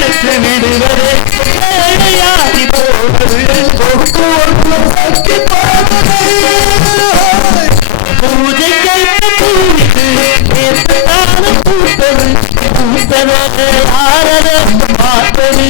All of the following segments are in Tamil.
இழுத்து விடுவது ஏழையாகி போவது பூஜை கைத்த பூவிட்டு நேர்த்தான பூத்தது பூத்தது யாரத பார்த்தது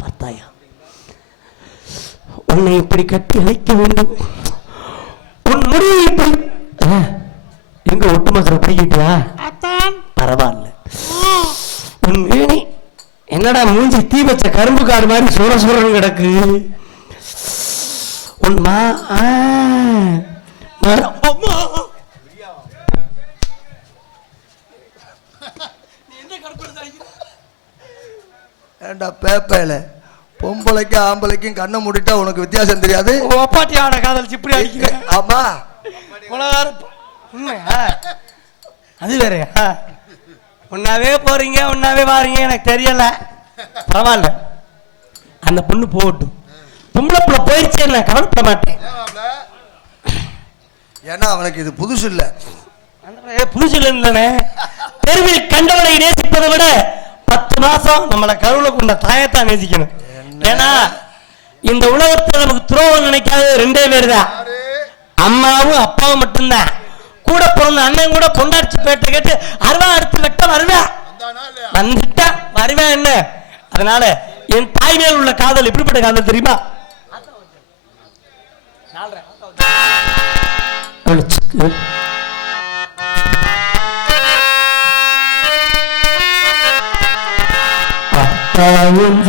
பார்த்தாயா உன்னை இப்படி கட்டி அழைக்க வேண்டும் உன் முடிவு இப்படி எங்க ஒட்டுமொத்த படிக்கிட்டியா பரவாயில்ல உன் வீணி என்னடா மூஞ்சி தீ வச்ச கரும்பு காடு மாதிரி சுர சுரன்னு கிடக்கு உன் ஏண்டா பேப்பையில பொம்பளைக்கும் ஆம்பளைக்கும் கண்ணை மூடிட்டா உனக்கு வித்தியாசம் தெரியாது. ஒப்பாட்டியோட காதல் இப்படி அடிக்கிறேன். ஆமா அது வேறையா ஒன்னாவே போறீங்க ஒன்னாவே வாரீங்க எனக்கு தெரியல. பரவாயில்ல அந்த பொண்ணு போகட்டும். பொம்பளை புள்ள போயிடுச்சு நான் கவலைப்பட மாட்டேன். ஏன்னா அவனுக்கு இது புதுசு இல்ல. புதுசு இல்லைன்னு தெருவில் கண்டவனை நேசிப்பதை விட 10 மாசம் நம்மளை கருவில கொண்ட தாயத்தான் நேசிக்கணும். ஏன்னா இந்த உலகத்துல நமக்கு துரோகம் நினைக்காத 2 பேர் தான், அம்மாவும் அப்பாவும் மட்டும்தான். கூட பிறந்த அண்ணன் கூட பொண்டாட்சி பேட்டை கேட்டு அருவா அடுத்து வெட்ட வருவேன் வந்துட்டா வருவேன் என்ன. அதனால என் தாய் மேல் உள்ள காதல் எப்படிப்பட்ட காதல் தெரியுமா? அத்தாவும்